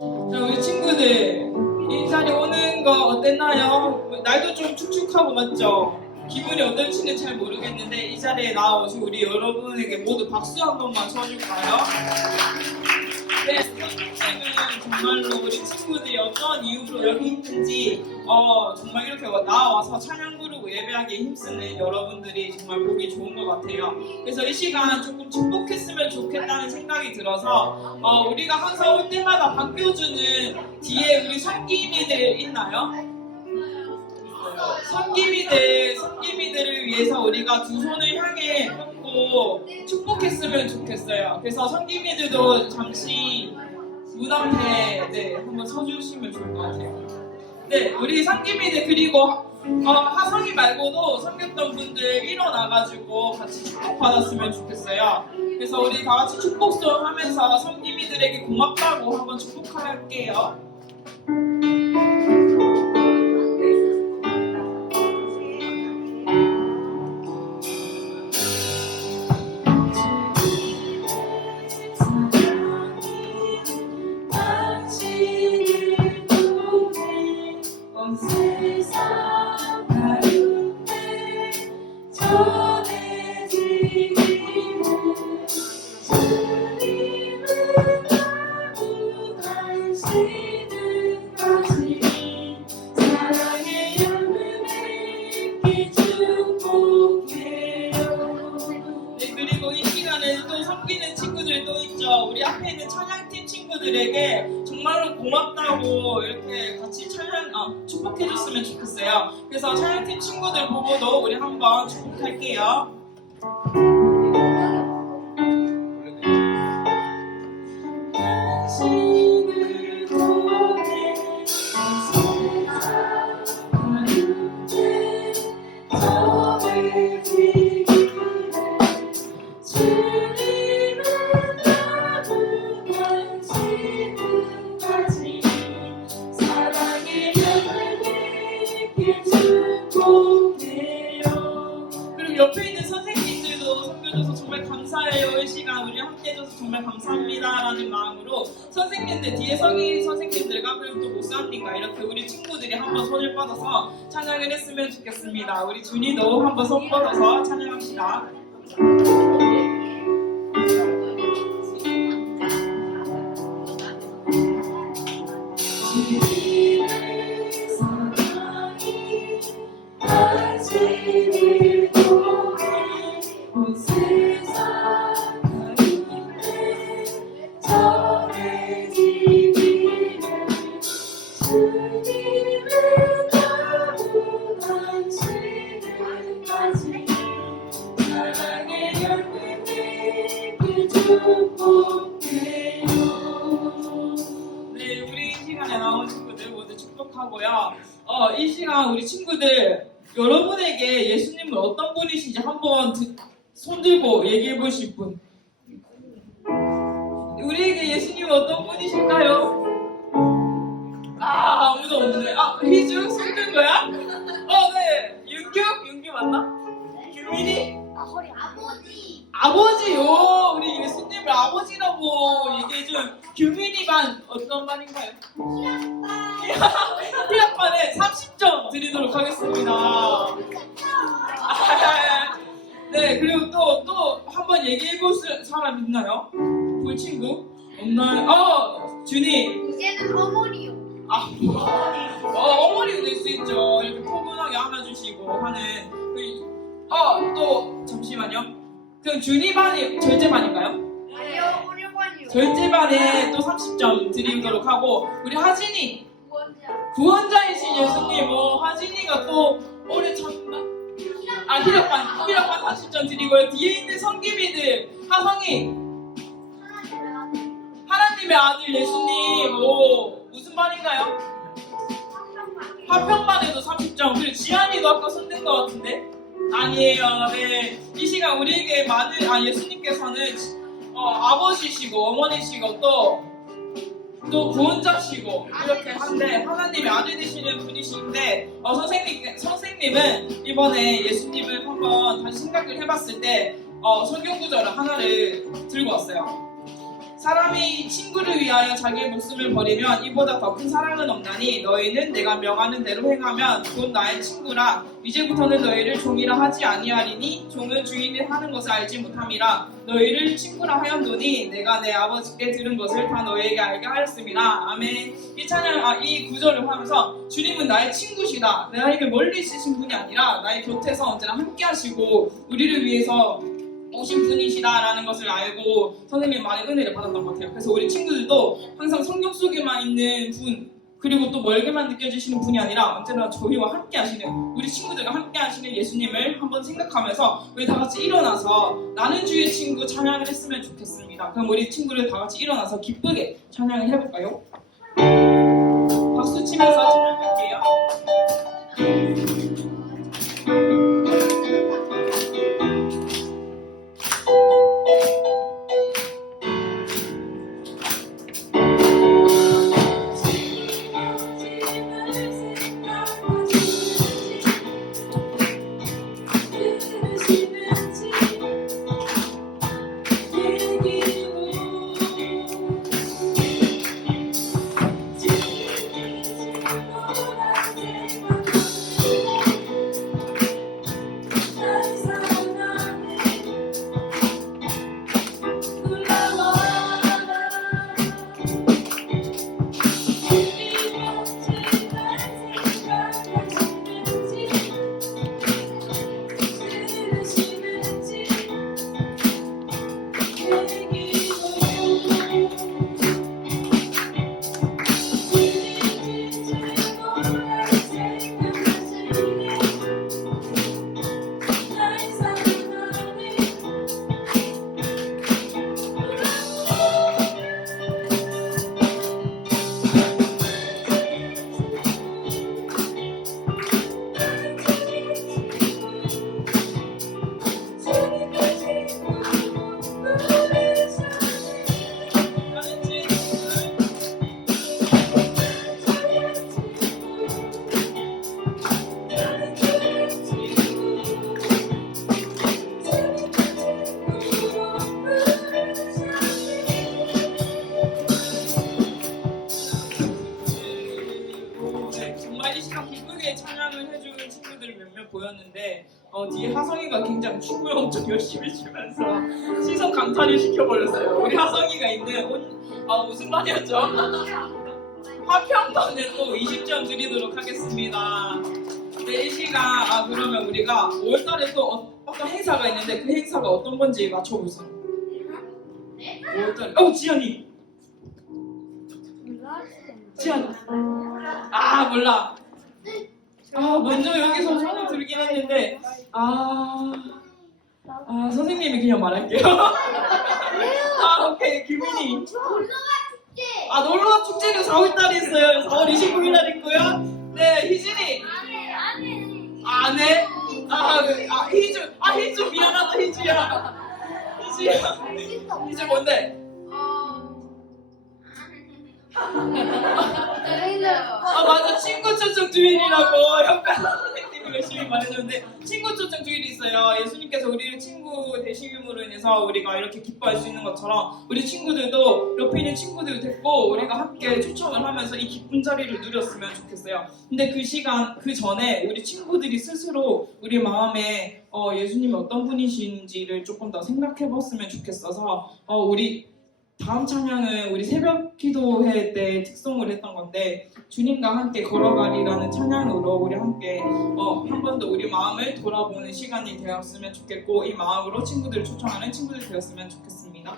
자, 우리 친구들, 이 자리 오는 거 어땠나요? 날도 좀 축축하고 맞죠? 기분이 어떨지는 잘 모르겠는데 이 자리에 나오신 우리 여러분에게 모두 박수 한 번만 쳐줄까요? 네, 선생님은 정말로 우리 친구들이 어떤 이유로 여기 있는지 정말 이렇게 나와서 찬양 부르고 예배하기에 힘쓰는 여러분들이 정말 보기 좋은 것 같아요. 그래서 이 시간 조금 축복했으면 좋겠다는 생각이 들어서 우리가 항상 올 때마다 바뀌어주는 뒤에 우리 섬김이들 있나요? 섬김이들을 위해서 우리가 두 손을 향해 뻗고 축복했으면 좋겠어요. 그래서 섬김이들도 잠시 문 앞에 한번 서주시면 좋을 것 같아요. 네, 우리 섬김이들 그리고 하성이 말고도 섬겼던 분들 일어나가지고 같이 축복받았으면 좋겠어요. 그래서 우리 다 같이 축복송 하면서 섬김이들에게 고맙다고 한번 축복할게요. 우리 앞에 있는 찬양팀 친구들에게 정말로 고맙다고 이렇게 같이 축복해줬으면 좋겠어요. 그래서 찬양팀 친구들 보고도 우리 한번 축복할게요. 옆에 있는 선생님들도 섬겨줘서 정말 감사해요. 이 시간 우리 함께 해줘서 정말 감사합니다라는 마음으로 선생님들 뒤에 서기 선생님들과 그리고 또 목사님과 이렇게 우리 친구들이 한번 손을 뻗어서 찬양을 했으면 좋겠습니다. 우리 준이도 한번 손 뻗어서 찬양합시다. 네, 우리 이 시간에 나온 친구들 모두 축복하고요. 이 시간 우리 친구들 여러분에게 예수님은 어떤 분이신지 한번 손 들고 얘기해 보실 분. 우리에게 예수님은 어떤 분이실까요? 아무도 없네. 희주 손 든 거야? 네. 윤규 맞나? 규민이? 아버지요. 우리 예수님을 아버지라고 얘기해준 규민이 반 어떤 반인가요? 희락반에 30점 드리도록 하겠습니다. 네, 그리고 또 한번 얘기해볼 사람 있나요? 볼 친구? 없나요? 준이. 이제는 어머니요. 어머니도 될 수 있죠. 이렇게 포근하게 안아주시고 하는. 또 잠시만요. 그럼 준이 반이 절제반인가요? 아니요, 어려반이요. 절제반에 또 30점 드리도록 하고 우리 하진이 구원자이신 예수님. 하진이가 또 오래 참나? 희락반 40점 드리고요. 뒤에 있는 성기미들 하성이 하나님의 아들 예수님. 무슨 반인가요? 화평반에도 30점. 그리고 지한이도 아까 손든 것 같은데? 아니에요. 네. 이 시간 우리에게 예수님께서는 아버지시고 어머니시고 또 구원자시고 이렇게 한데 하나님의 아들 되시는 분이신데 선생님은 이번에 예수님을 한번 다시 생각을 해봤을 때 성경 구절을 하나를 들고 왔어요. 사람이 친구를 위하여 자기의 목숨을 버리면 이보다 더 큰 사랑은 없나니 너희는 내가 명하는 대로 행하면 곧 나의 친구라. 이제부터는 너희를 종이라 하지 아니하리니 종은 주인이 하는 것을 알지 못함이라. 너희를 친구라 하였노니 내가 내 아버지께 들은 것을 다 너희에게 알게 하였습니다. 아멘. 이 구절을 하면서 주님은 나의 친구시다. 나에게 멀리 있으신 분이 아니라 나의 곁에서 언제나 함께 하시고 우리를 위해서 오신 분이시다라는 것을 알고 선생님이 많은 은혜를 받았던 것 같아요. 그래서 우리 친구들도 항상 성경 속에만 있는 분, 그리고 또 멀게만 느껴지시는 분이 아니라 언제나 저희와 함께 하시는, 우리 친구들과 함께 하시는 예수님을 한번 생각하면서 우리 다 같이 일어나서 나는 주의 친구 찬양을 했으면 좋겠습니다. 그럼 우리 친구들 다 같이 일어나서 기쁘게 찬양을 해볼까요? 박수 치면서 찬양할게요. 보였는데 뒤에 하성이가 굉장히 춤을 엄청 열심히 추면서 시선 강탈을 시켜버렸어요. 우리 하성이가 있는 무슨 반이었죠? 화평반에 또 20점 드리도록 하겠습니다. 네, 이 시간 그러면 우리가 5월달에 또 어떤 행사가 있는데 그 행사가 어떤 건지 맞춰보세요. 5월달에 지연이 몰라. 먼저 여기서 손을 들긴 했는데 선생님이 그냥 말할게요. 오케이. 규민이 놀러와 축제는 4월달에 있어요. 4월 29일날 있고요. 네, 희진이 안 해? 희주 미안하다. 희주야 희주 뭔데? 맞아, 친구 초청 주일이라고 옆에서 선생님이 열심히 말해줬는데 친구 초청 주일이 있어요. 예수님께서 우리를 친구 되심으로 인해서 우리가 이렇게 기뻐할 수 있는 것처럼 우리 친구들도 옆에 있는 친구들 데리고 우리가 함께 초청을 하면서 이 기쁜 자리를 누렸으면 좋겠어요. 근데 그 전에 우리 친구들이 스스로 우리 마음에 예수님이 어떤 분이신지를 조금 더 생각해봤으면 좋겠어서 우리 다음 찬양은 우리 새벽 기도회 때 특송을 했던 건데 주님과 함께 걸어가리라는 찬양으로 우리 함께 한 번 더 우리 마음을 돌아보는 시간이 되었으면 좋겠고 이 마음으로 친구들을 초청하는 친구들 되었으면 좋겠습니다.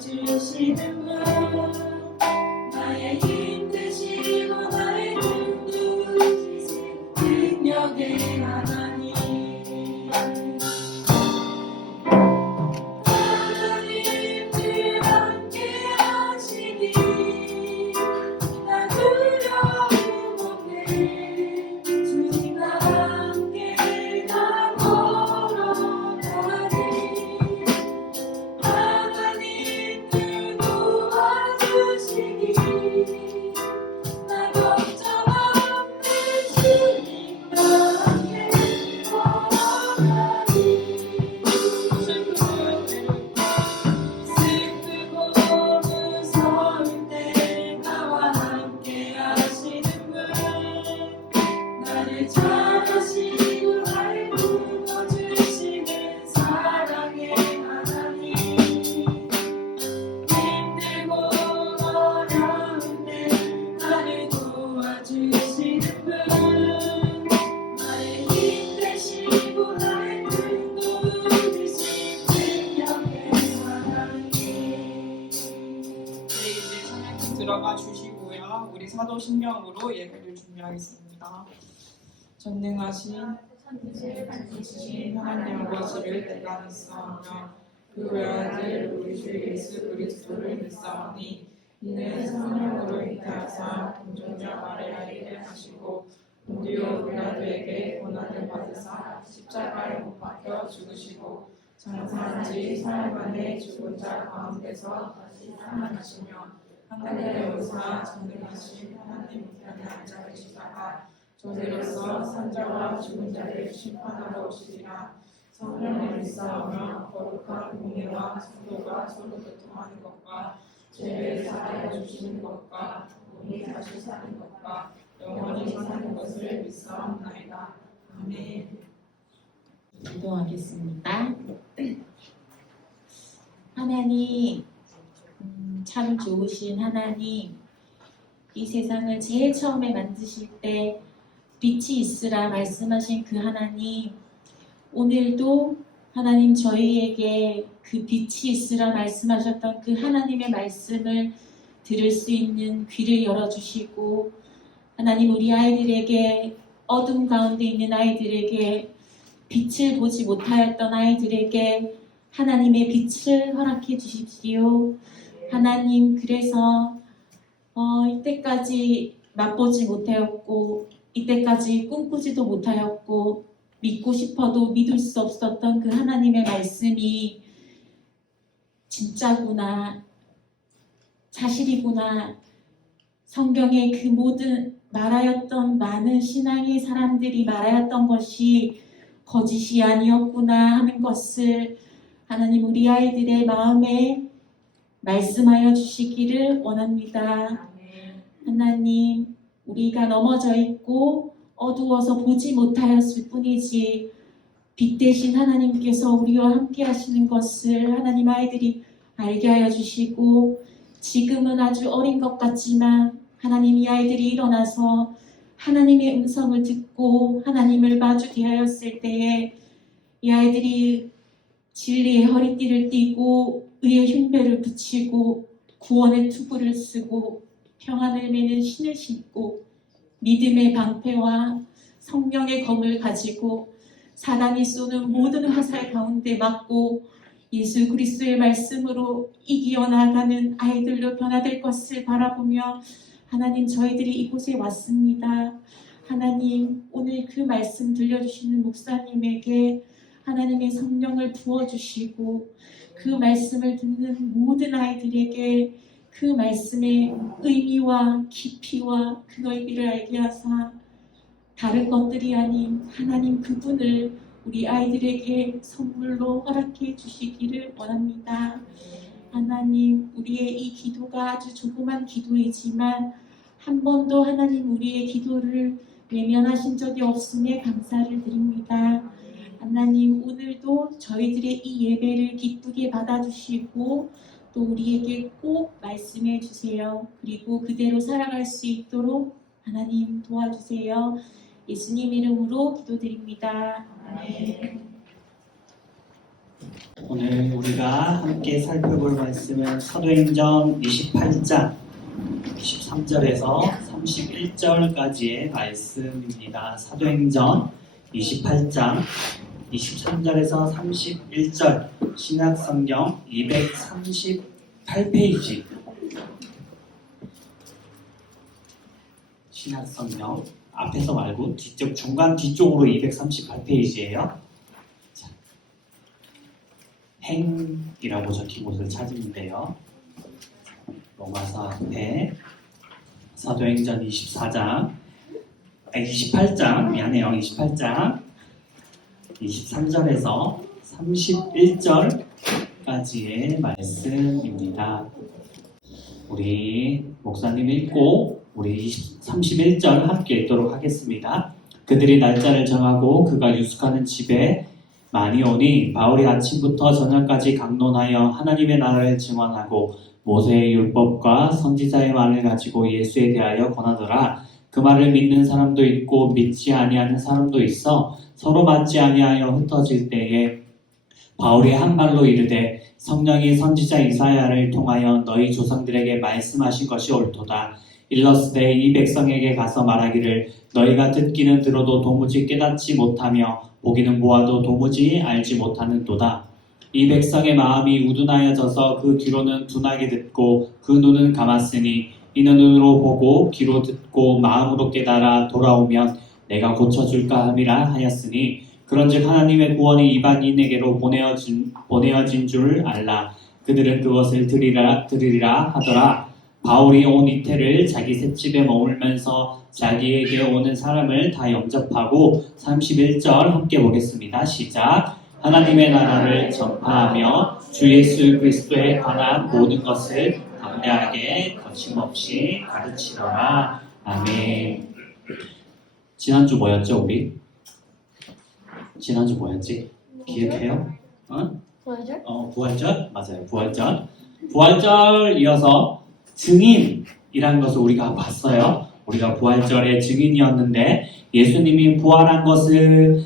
주시는 분 나의 힘 되시고 나의 눈 뜨시는 능력의 하나님 하나님 그 들어가 주시고요. 우리 사도신명으로 예배를 준비하겠습니다. 전능하신 하나님 아버지를 내가 믿사오며 그 외아들 우리 주 예수 그리스도를 믿사오니 이는 성령으로 잉태하사 동정녀 마리아에게 하시고 본디오 빌라도에게 고난을 받으사 십자가에 못 박혀 죽으시고 장사한 지 사흘 만에 죽은 자 가운데서 다시 살아나시며 하늘에 오사 전능하신 하나님 우편에 앉아 계시다가 저리로서 산자와 죽은 자를 심판하러 오시리라. 성령을 믿사오며 거룩한 공예와 성도가 서로 교통하는 것과 죄를 사하여 주시는 것과 몸이 다시 사는 것과 영원히 사는 것을 믿사옵나이다. 아멘. 기도하겠습니다. 하나님, 참 좋으신 하나님, 이 세상을 제일 처음에 만드실 때 빛이 있으라 말씀하신 그 하나님, 오늘도 하나님 저희에게 그 빛이 있으라 말씀하셨던 그 하나님의 말씀을 들을 수 있는 귀를 열어주시고, 하나님 우리 아이들에게, 어둠 가운데 있는 아이들에게, 빛을 보지 못하였던 아이들에게 하나님의 빛을 허락해 주십시오. 하나님, 그래서 이때까지 맛보지 못하였고 이때까지 꿈꾸지도 못하였고 믿고 싶어도 믿을 수 없었던 그 하나님의 말씀이 진짜구나, 사실이구나, 성경의 그 모든 말하였던 많은 신앙의 사람들이 말하였던 것이 거짓이 아니었구나 하는 것을 하나님 우리 아이들의 마음에 말씀하여 주시기를 원합니다. 하나님, 우리가 넘어져 있고 어두워서 보지 못하였을 뿐이지 빛 대신 하나님께서 우리와 함께 하시는 것을 하나님 아이들이 알게 하여 주시고, 지금은 아주 어린 것 같지만 하나님 이 아이들이 일어나서 하나님의 음성을 듣고 하나님을 마주 대하였을 때에 이 아이들이 진리의 허리띠를 띠고 의의 흉배를 붙이고 구원의 투구를 쓰고 평안을 매는 신을 신고 믿음의 방패와 성령의 검을 가지고 사단이 쏘는 모든 화살 가운데 맞고 예수 그리스도의 말씀으로 이기어 나가는 아이들로 변화될 것을 바라보며 하나님 저희들이 이곳에 왔습니다. 하나님, 오늘 그 말씀 들려주시는 목사님에게 하나님의 성령을 부어주시고 그 말씀을 듣는 모든 아이들에게 그 말씀의 의미와 깊이와 그 넓이를 알게 하사 다른 것들이 아닌 하나님 그분을 우리 아이들에게 선물로 허락해 주시기를 원합니다. 하나님, 우리의 이 기도가 아주 조그만 기도이지만 한 번도 하나님 우리의 기도를 외면하신 적이 없음에 감사를 드립니다. 하나님, 오늘도 저희들의 이 예배를 기쁘게 받아주시고 또 우리에게 꼭 말씀해 주세요. 그리고 그대로 살아갈 수 있도록 하나님 도와주세요. 예수님 이름으로 기도드립니다. 아멘. 오늘 우리가 함께 살펴볼 말씀은 사도행전 28장 23절에서 31절까지의 말씀입니다. 사도행전 28장 23절에서 31절 신약성경 238페이지 신약성경 앞에서 말고 뒤쪽 중간 뒤쪽으로 238페이지예요. 행이라고 적힌 곳을 찾으면 돼요. 로마서 앞에 사도행전 28장 23절에서 31절까지의 말씀입니다. 우리 목사님 읽고 우리 31절 함께 읽도록 하겠습니다. 그들이 날짜를 정하고 그가 유숙하는 집에 많이 오니 바울이 아침부터 저녁까지 강론하여 하나님의 나라를 증언하고 모세의 율법과 선지자의 말을 가지고 예수에 대하여 권하더라. 그 말을 믿는 사람도 있고 믿지 아니하는 사람도 있어 서로 받지 아니하여 흩어질 때에 바울이 한 말로 이르되 성령이 선지자 이사야를 통하여 너희 조상들에게 말씀하신 것이 옳도다. 일러스되 이 백성에게 가서 말하기를 너희가 듣기는 들어도 도무지 깨닫지 못하며 보기는 보아도 도무지 알지 못하는도다. 이 백성의 마음이 우둔하여져서 그 귀로는 둔하게 듣고 그 눈은 감았으니 이는 눈으로 보고 귀로 듣고 마음으로 깨달아 돌아오면 내가 고쳐줄까 함이라 하였으니 그런즉 하나님의 구원이 이방인에게로 보내어진 줄 알라. 그들은 그것을 들으리라 하더라. 바울이 온 이태를 자기 셋집에 머물면서 자기에게 오는 사람을 다 영접하고 31절 함께 보겠습니다. 시작. 하나님의 나라를 전파하며 주 예수 그리스도에 관한 모든 것을 담대하게 거침없이 가르치더라. 아멘. 지난주 뭐였죠 우리? 지난주 뭐였지? 기억해요? 부활절? 맞아요. 부활절. 부활절 이어서 증인이라는 것을 우리가 봤어요. 우리가 부활절의 증인이었는데 예수님이 부활한 것을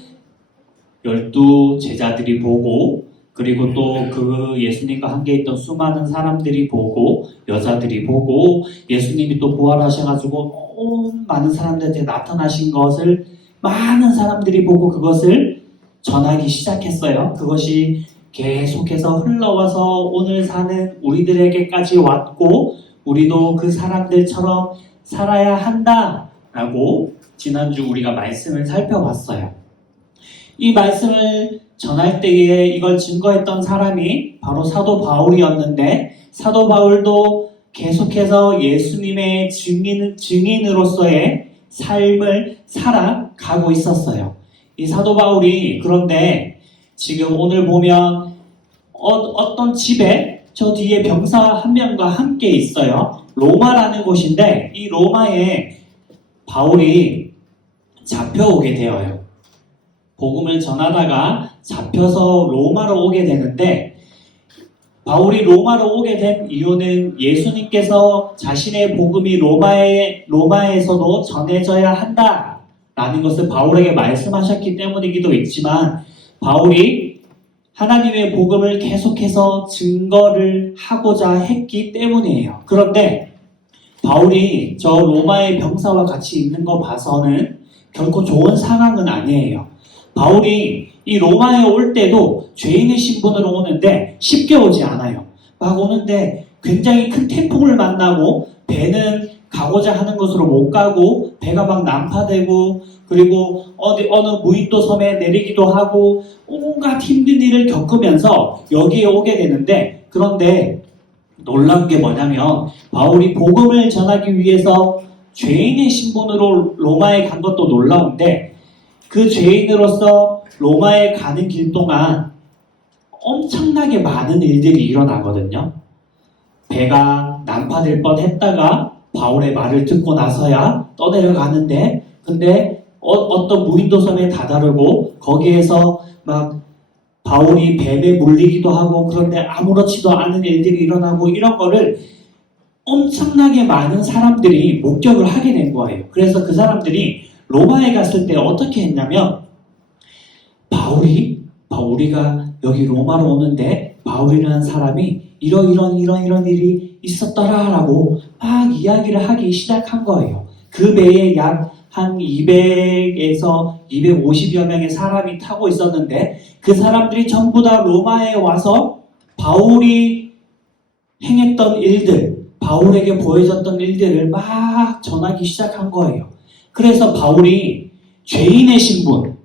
12 제자들이 보고 그리고 또 그 예수님과 함께 있던 수많은 사람들이 보고 여자들이 보고 예수님이 또 부활하셔가지고 많은 사람들한테 나타나신 것을 많은 사람들이 보고 그것을 전하기 시작했어요. 그것이 계속해서 흘러와서 오늘 사는 우리들에게까지 왔고 우리도 그 사람들처럼 살아야 한다라고 지난주 우리가 말씀을 살펴봤어요. 이 말씀을 전할 때에 이걸 증거했던 사람이 바로 사도 바울이었는데 사도 바울도 계속해서 예수님의 증인으로서의 삶을 살아가고 있었어요. 이 사도 바울이 그런데 지금 오늘 보면 어떤 집에 저 뒤에 병사 한 명과 함께 있어요. 로마라는 곳인데 이 로마에 바울이 잡혀오게 되어요. 복음을 전하다가 잡혀서 로마로 오게 되는데 바울이 로마로 오게 된 이유는 예수님께서 자신의 복음이 로마에서도 전해져야 한다라는 것을 바울에게 말씀하셨기 때문이기도 있지만 바울이 하나님의 복음을 계속해서 증거를 하고자 했기 때문이에요. 그런데 바울이 저 로마의 병사와 같이 있는 거 봐서는 결코 좋은 상황은 아니에요. 바울이 이 로마에 올 때도 죄인의 신분으로 오는데 쉽게 오지 않아요. 막 오는데 굉장히 큰 태풍을 만나고 배는 가고자 하는 곳으로 못 가고 배가 막 난파되고 그리고 어느 무인도 섬에 내리기도 하고 온갖 힘든 일을 겪으면서 여기에 오게 되는데 그런데 놀라운 게 뭐냐면 바울이 복음을 전하기 위해서 죄인의 신분으로 로마에 간 것도 놀라운데 그 죄인으로서 로마에 가는 길 동안 엄청나게 많은 일들이 일어나거든요. 배가 난파될 뻔했다가 바울의 말을 듣고 나서야 떠내려가는데 근데 어떤 무인도 섬에 다다르고 거기에서 막 바울이 뱀에 물리기도 하고 그런데 아무렇지도 않은 일들이 일어나고 이런 거를 엄청나게 많은 사람들이 목격을 하게 된 거예요. 그래서 그 사람들이 로마에 갔을 때 어떻게 했냐면 우리가 여기 로마로 오는데 바울이라는 사람이 이런 일이 있었더라라고 막 이야기를 하기 시작한 거예요. 그 배에 약 한 200에서 250여 명의 사람이 타고 있었는데 그 사람들이 전부 다 로마에 와서 바울이 행했던 일들, 바울에게 보여졌던 일들을 막 전하기 시작한 거예요. 그래서 바울이 죄인의 신분,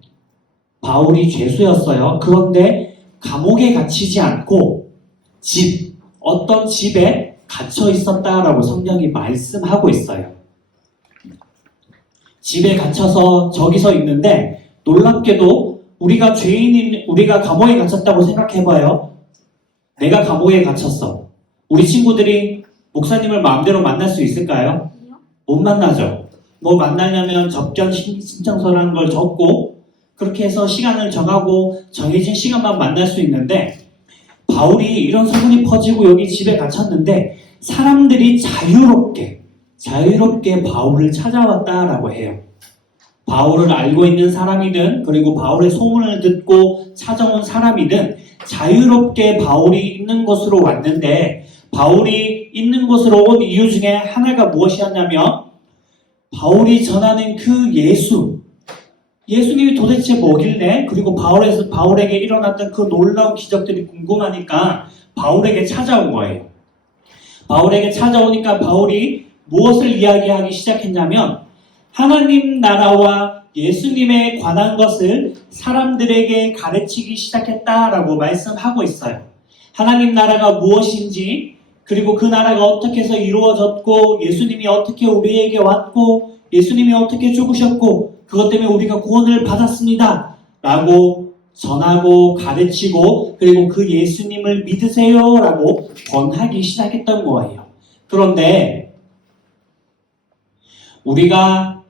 바울이 죄수였어요. 그런데 감옥에 갇히지 않고 어떤 집에 갇혀 있었다라고 성경이 말씀하고 있어요. 집에 갇혀서 저기서 있는데 놀랍게도 우리가 감옥에 갇혔다고 생각해봐요. 내가 감옥에 갇혔어. 우리 친구들이 목사님을 마음대로 만날 수 있을까요? 못 만나죠. 뭐 만나려면 접견 신청서라는 걸 적고 그렇게 해서 시간을 정하고 정해진 시간만 만날 수 있는데 바울이 이런 소문이 퍼지고 여기 집에 갇혔는데 사람들이 자유롭게 바울을 찾아왔다라고 해요. 바울을 알고 있는 사람이든 그리고 바울의 소문을 듣고 찾아온 사람이든 자유롭게 바울이 있는 곳으로 왔는데 바울이 있는 곳으로 온 이유 중에 하나가 무엇이었냐면 바울이 전하는 그 예수님이 도대체 뭐길래 그리고 바울에게 일어났던 그 놀라운 기적들이 궁금하니까 바울에게 찾아온 거예요. 바울에게 찾아오니까 바울이 무엇을 이야기하기 시작했냐면 하나님 나라와 예수님에 관한 것을 사람들에게 가르치기 시작했다라고 말씀하고 있어요. 하나님 나라가 무엇인지 그리고 그 나라가 어떻게 해서 이루어졌고 예수님이 어떻게 우리에게 왔고 예수님이 어떻게 죽으셨고 그것 때문에 우리가 구원을 받았습니다 라고 전하고 가르치고 그리고 그 예수님을 믿으세요 라고 권하기 시작했던 거예요. 그런데 우리가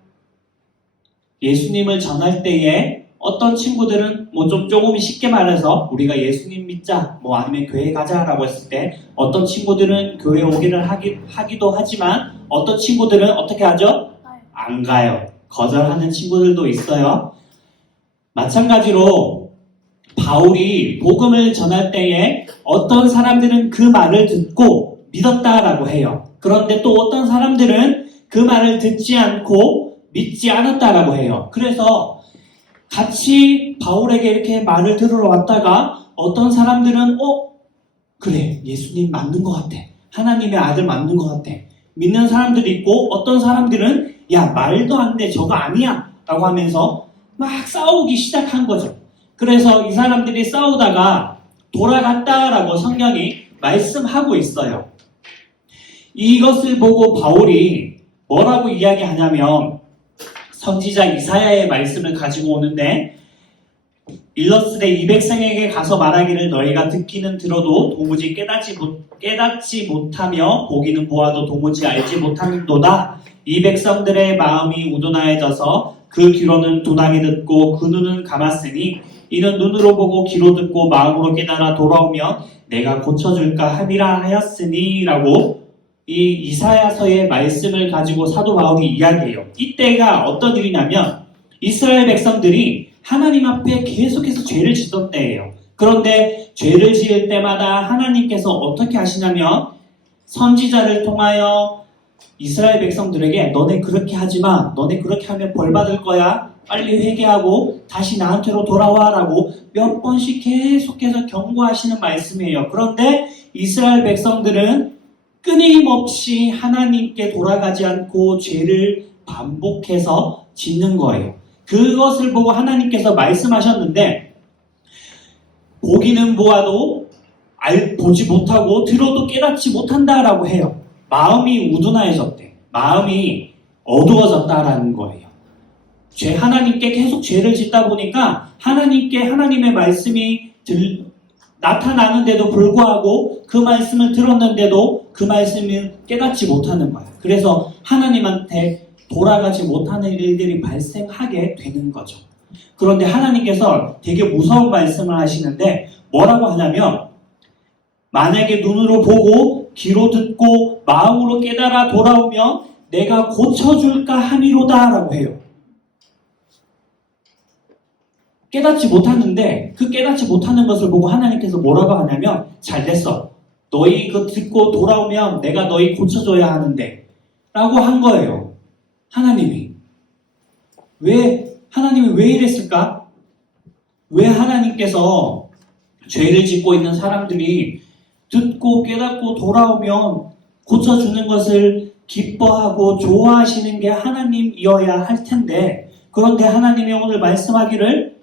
예수님을 전할 때에 어떤 친구들은 조금 쉽게 말해서 우리가 예수님 믿자 아니면 교회 가자라고 했을 때 어떤 친구들은 교회 오기를 하기도 하지만 어떤 친구들은 어떻게 하죠? 안 가요. 거절하는 친구들도 있어요. 마찬가지로 바울이 복음을 전할 때에 어떤 사람들은 그 말을 듣고 믿었다라고 해요. 그런데 또 어떤 사람들은 그 말을 듣지 않고 믿지 않았다라고 해요. 그래서 같이 바울에게 이렇게 말을 들으러 왔다가 어떤 사람들은 그래 예수님 맞는 것 같아. 하나님의 아들 맞는 것 같아. 믿는 사람들이 있고 어떤 사람들은 야 말도 안 돼 저거 아니야 라고 하면서 막 싸우기 시작한 거죠. 그래서 이 사람들이 싸우다가 돌아갔다라고 성경이 말씀하고 있어요. 이것을 보고 바울이 뭐라고 이야기하냐면 선지자 이사야의 말씀을 가지고 오는데 일러스되 200성에게 가서 말하기를 너희가 듣기는 들어도 도무지 깨닫지 못하며 보기는 보아도 도무지 알지 못하는도다. 이 백성들의 마음이 우둔하여져서 그 귀로는 둔하게 듣고 그 눈은 감았으니 이는 눈으로 보고 귀로 듣고 마음으로 깨달아 돌아오며 내가 고쳐줄까 함이라 하였으니 라고 이 이사야서의 말씀을 가지고 사도 바울이 이야기해요. 이때가 어떤 일이냐면 이스라엘 백성들이 하나님 앞에 계속해서 죄를 짓던 때예요. 그런데 죄를 지을 때마다 하나님께서 어떻게 하시냐면 선지자를 통하여 이스라엘 백성들에게 너네 그렇게 하지 마. 너네 그렇게 하면 벌 받을 거야. 빨리 회개하고 다시 나한테로 돌아와 라고 몇 번씩 계속해서 경고하시는 말씀이에요. 그런데 이스라엘 백성들은 끊임없이 하나님께 돌아가지 않고 죄를 반복해서 짓는 거예요. 그것을 보고 하나님께서 말씀하셨는데 보기는 보아도 보지 못하고 들어도 깨닫지 못한다라고 해요. 마음이 우둔하여졌대. 마음이 어두워졌다라는 거예요. 하나님께 계속 죄를 짓다 보니까 하나님의 말씀이 나타나는데도 불구하고 그 말씀을 들었는데도 그 말씀을 깨닫지 못하는 거예요. 그래서 하나님한테 돌아가지 못하는 일들이 발생하게 되는 거죠. 그런데 하나님께서 되게 무서운 말씀을 하시는데 뭐라고 하냐면 만약에 눈으로 보고 귀로 듣고 마음으로 깨달아 돌아오면 내가 고쳐줄까 함이로다 라고 해요. 깨닫지 못하는데 그 깨닫지 못하는 것을 보고 하나님께서 뭐라고 하냐면 잘됐어. 너희 그 듣고 돌아오면 내가 너희 고쳐줘야 하는데 라고 한 거예요. 하나님이 왜 이랬을까? 왜 하나님께서 죄를 짓고 있는 사람들이 듣고 깨닫고 돌아오면 고쳐주는 것을 기뻐하고 좋아하시는 게 하나님이어야 할 텐데 그런데 하나님이 오늘 말씀하기를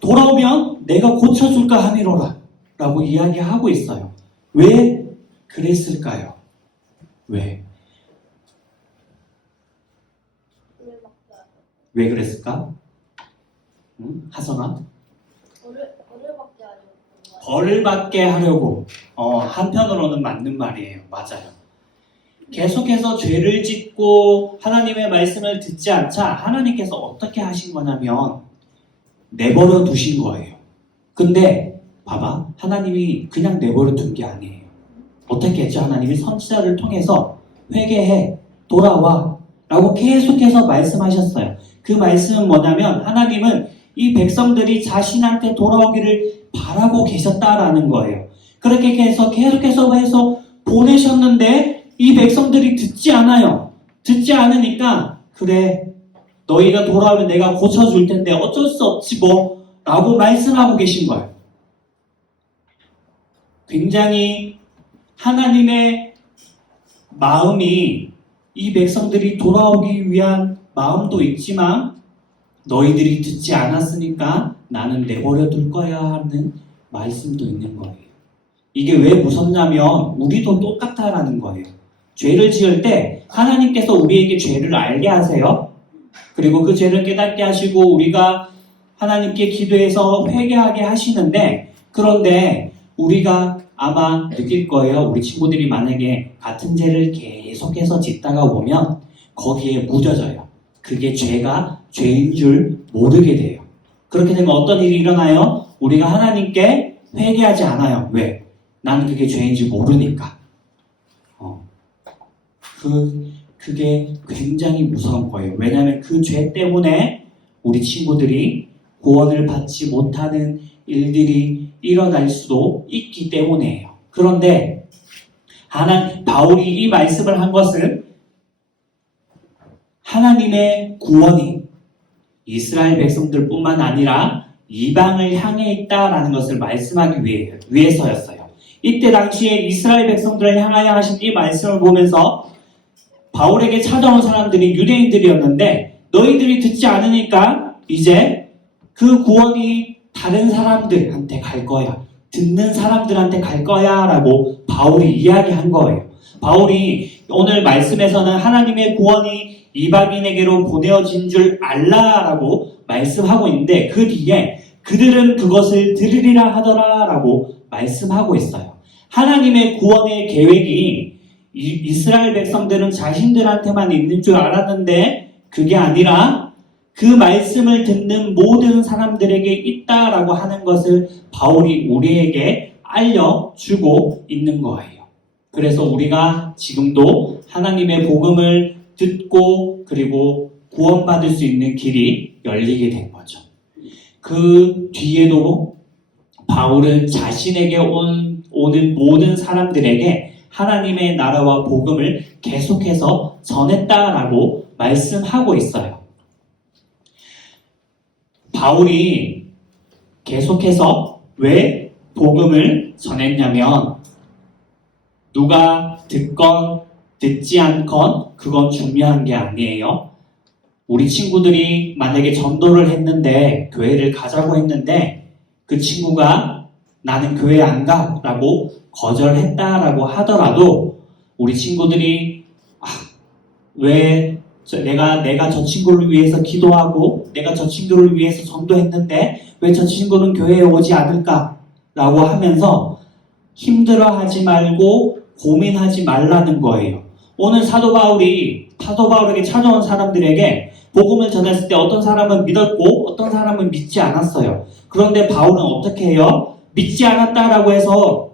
돌아오면 내가 고쳐줄까 하니로라 라고 이야기하고 있어요. 왜 그랬을까요? 왜 그랬을까? 응? 하성아? 벌을 받게 하려고. 한편으로는 맞는 말이에요. 맞아요. 계속해서 죄를 짓고 하나님의 말씀을 듣지 않자 하나님께서 어떻게 하신 거냐면 내버려 두신 거예요. 근데 봐봐. 하나님이 그냥 내버려 둔 게 아니에요. 어떻게 했죠? 하나님이 선지자를 통해서 회개해, 돌아와 라고 계속해서 말씀하셨어요. 그 말씀은 뭐냐면 하나님은 이 백성들이 자신한테 돌아오기를 바라고 계셨다라는 거예요. 그렇게 해서 계속해서 보내셨는데 이 백성들이 듣지 않아요. 듣지 않으니까 그래 너희가 돌아오면 내가 고쳐줄 텐데 어쩔 수 없지 뭐 라고 말씀하고 계신 거예요. 굉장히 하나님의 마음이 이 백성들이 돌아오기 위한 마음도 있지만 너희들이 듣지 않았으니까 나는 내버려 둘 거야 하는 말씀도 있는 거예요. 이게 왜 무섭냐면 우리도 똑같다라는 거예요. 죄를 지을 때 하나님께서 우리에게 죄를 알게 하세요. 그리고 그 죄를 깨닫게 하시고 우리가 하나님께 기도해서 회개하게 하시는데 그런데 우리가 아마 느낄 거예요. 우리 친구들이 만약에 같은 죄를 계속해서 짓다가 보면 거기에 묻어져요. 그게 죄인 줄 모르게 돼요. 그렇게 되면 어떤 일이 일어나요? 우리가 하나님께 회개하지 않아요. 왜? 나는 그게 죄인지 모르니까. 그게 굉장히 무서운 거예요. 왜냐하면 그 죄 때문에 우리 친구들이 구원을 받지 못하는 일들이 일어날 수도 있기 때문이에요. 그런데 바울이 이 말씀을 한 것은 하나님의 구원이 이스라엘 백성들뿐만 아니라 이방을 향해 있다라는 것을 말씀하기 위해서였어요. 이때 당시에 이스라엘 백성들을 향하여 하신 이 말씀을 보면서 바울에게 찾아온 사람들이 유대인들이었는데 너희들이 듣지 않으니까 이제 그 구원이 다른 사람들한테 갈 거야. 듣는 사람들한테 갈 거야 라고 바울이 이야기한 거예요. 바울이 오늘 말씀에서는 하나님의 구원이 이방인에게로 보내어진 줄 알라라고 말씀하고 있는데 그 뒤에 그들은 그것을 들으리라 하더라 라고 말씀하고 있어요. 하나님의 구원의 계획이 이스라엘 백성들은 자신들한테만 있는 줄 알았는데 그게 아니라 그 말씀을 듣는 모든 사람들에게 있다라고 하는 것을 바울이 우리에게 알려주고 있는 거예요. 그래서 우리가 지금도 하나님의 복음을 듣고 그리고 구원받을 수 있는 길이 열리게 된 거죠. 그 뒤에도 바울은 자신에게 오는 모든 사람들에게 하나님의 나라와 복음을 계속해서 전했다라고 말씀하고 있어요. 바울이 계속해서 왜 복음을 전했냐면 누가 듣건 듣지 않건 그건 중요한 게 아니에요. 우리 친구들이 만약에 전도를 했는데 교회를 가자고 했는데 그 친구가 나는 교회 안 가 라고 거절했다라고 하더라도 우리 친구들이 왜 내가 저 친구를 위해서 기도하고 내가 저 친구를 위해서 전도했는데 왜 저 친구는 교회에 오지 않을까 라고 하면서 힘들어하지 말고 고민하지 말라는 거예요. 오늘 사도 바울에게 찾아온 사람들에게 복음을 전했을 때 어떤 사람은 믿었고 어떤 사람은 믿지 않았어요. 그런데 바울은 어떻게 해요? 믿지 않았다라고 해서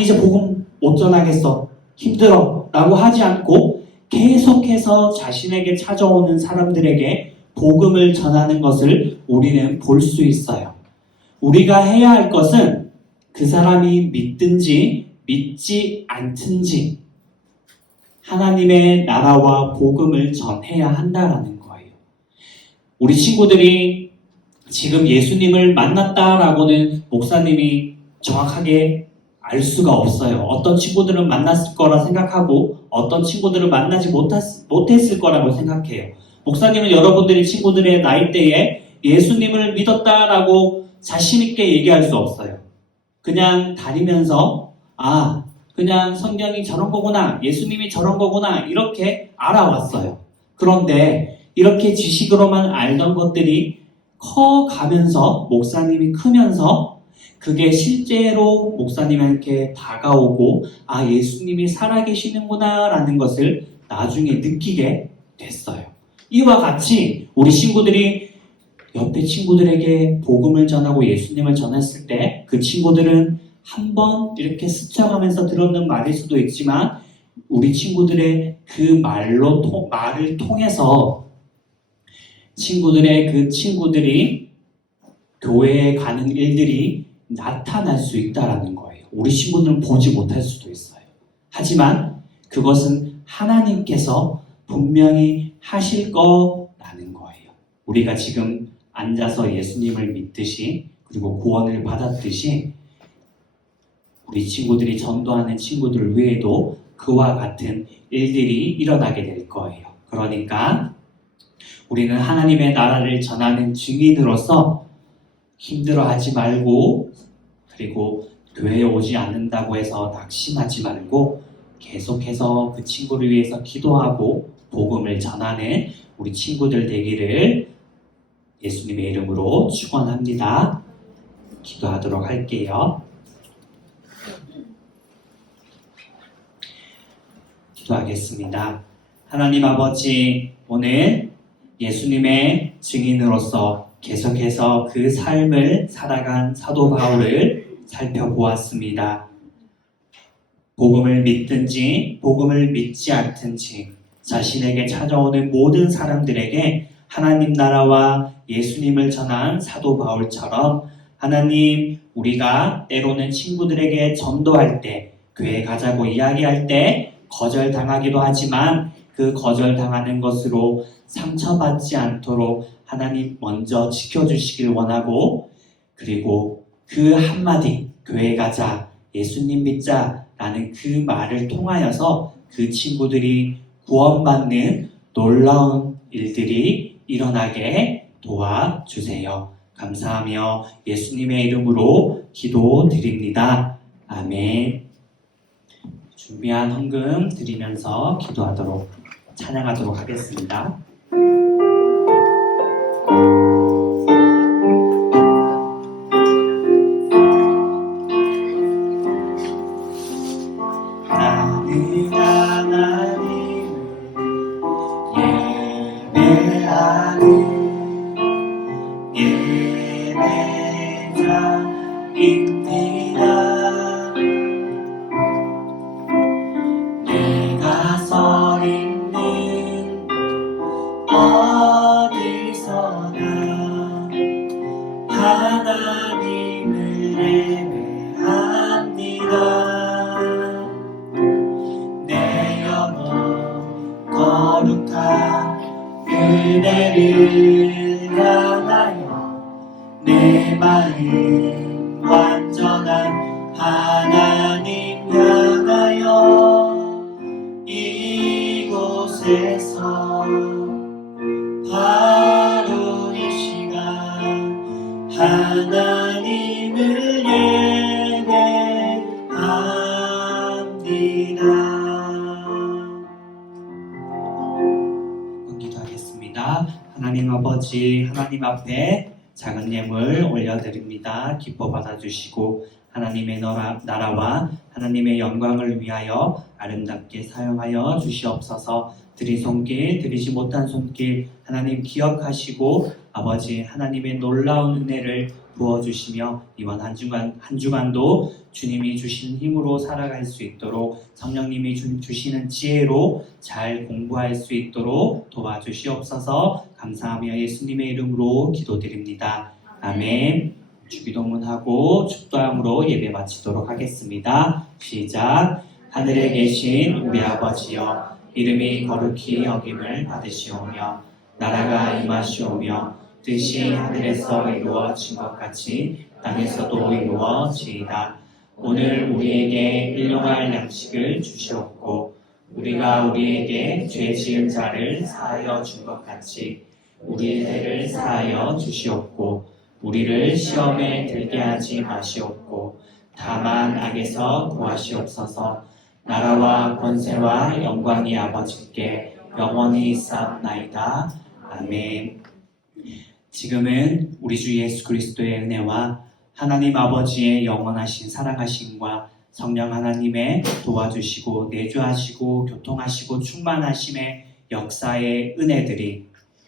이제 복음 못 전하겠어. 힘들어. 라고 하지 않고 계속해서 자신에게 찾아오는 사람들에게 복음을 전하는 것을 우리는 볼 수 있어요. 우리가 해야 할 것은 그 사람이 믿든지 믿지 않든지 하나님의 나라와 복음을 전해야 한다라는 거예요. 우리 친구들이 지금 예수님을 만났다라고는 목사님이 정확하게 알 수가 없어요. 어떤 친구들은 만났을 거라 생각하고 어떤 친구들은 만나지 못했을 거라고 생각해요. 목사님은 여러분들이 친구들의 나이대에 예수님을 믿었다라고 자신있게 얘기할 수 없어요. 그냥 다니면서 그냥 성경이 저런 거구나, 예수님이 저런 거구나 이렇게 알아왔어요. 그런데 이렇게 지식으로만 알던 것들이 커가면서 목사님이 크면서 그게 실제로 목사님에게 다가오고 예수님이 살아계시는구나 라는 것을 나중에 느끼게 됐어요. 이와 같이 우리 친구들이 옆에 친구들에게 복음을 전하고 예수님을 전했을 때 그 친구들은 한번 이렇게 스쳐가면서 들었는 말일 수도 있지만 우리 친구들의 그 말을 통해서 친구들이 교회에 가는 일들이 나타날 수 있다라는 거예요. 우리 친구들은 보지 못할 수도 있어요. 하지만 그것은 하나님께서 분명히 하실 거라는 거예요. 우리가 지금 앉아서 예수님을 믿듯이 그리고 구원을 받았듯이 우리 친구들이 전도하는 친구들 외에도 그와 같은 일들이 일어나게 될 거예요. 그러니까 우리는 하나님의 나라를 전하는 증인으로서 힘들어하지 말고 그리고 교회에 오지 않는다고 해서 낙심하지 말고 계속해서 그 친구를 위해서 기도하고 복음을 전하는 우리 친구들 되기를 예수님의 이름으로 축원합니다. 기도하도록 할게요. 기도하겠습니다. 하나님 아버지, 오늘 예수님의 증인으로서 계속해서 그 삶을 살아간 사도 바울을 살펴보았습니다. 복음을 믿든지 복음을 믿지 않든지 자신에게 찾아오는 모든 사람들에게 하나님 나라와 예수님을 전한 사도 바울처럼 하나님, 우리가 때로는 친구들에게 전도할 때, 교회 가자고 이야기할 때 거절당하기도 하지만 그 거절당하는 것으로 상처받지 않도록 하나님 먼저 지켜주시길 원하고, 그리고 그 한마디 교회 가자, 예수님 믿자 라는 그 말을 통하여서 그 친구들이 구원받는 놀라운 일들이 일어나게 도와주세요. 감사하며 예수님의 이름으로 기도드립니다. 아멘. 준비한 헌금 드리면서 기도하도록 찬양하도록 하겠습니다. 나는 하나님을 예배하는 예배자입니다. 내가 서 있는 어디서나 하나님을 예배합니다. 내 영혼 거룩한 그대를 향하여 내 마음 완전한 하나님 향하여 이곳에서 바로 이 시간 하나님을 예배합니다. 기도하겠습니다. 하나님 아버지, 하나님 앞에 작은 예물 올려드립니다. 기뻐 받아주시고 하나님의 나라와 하나님의 영광을 위하여 아름답게 사용하여 주시옵소서. 드린 손길, 드리지 못한 손길 하나님 기억하시고 아버지 하나님의 놀라운 은혜를 부어주시며 이번 한 주간도 주님이 주신 힘으로 살아갈 수 있도록 성령님이 주시는 지혜로 잘 공부할 수 있도록 도와주시옵소서. 감사하며 예수님의 이름으로 기도드립니다. 아멘. 주기도문하고 축도함으로 예배 마치도록 하겠습니다. 시작. 하늘에 계신 우리 아버지여, 이름이 거룩히 여김을 받으시오며 나라가 임하시오며 뜻이 하늘에서 이루어진 것 같이 땅에서도 이루어지이다. 오늘 우리에게 일용할 양식을 주시옵고 우리가 우리에게 죄 지은 자를 사하여 준 것 같이 우리의 죄를 사하여 주시옵고 우리를 시험에 들게 하지 마시옵고 다만 악에서 구하시옵소서. 나라와 권세와 영광이 아버지께 영원히 있사옵나이다. 아멘. 지금은 우리 주 예수 그리스도의 은혜와 하나님 아버지의 영원하신 사랑하심과 성령 하나님의 도와주시고 내주하시고 교통하시고 충만하심의 역사의 은혜들이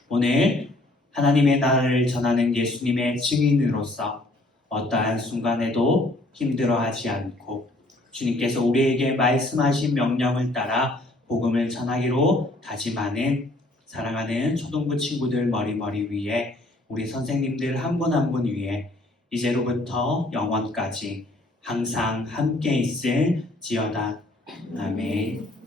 오늘 하나님의 나라를 전하는 예수님의 증인으로서 어떠한 순간에도 힘들어하지 않고 주님께서 우리에게 말씀하신 명령을 따라 복음을 전하기로 다짐하는 사랑하는 초등부 친구들 머리 위에 우리 선생님들 한 분 한 분 위에 이제로부터 영원까지 항상 함께 있을지어다. 아멘.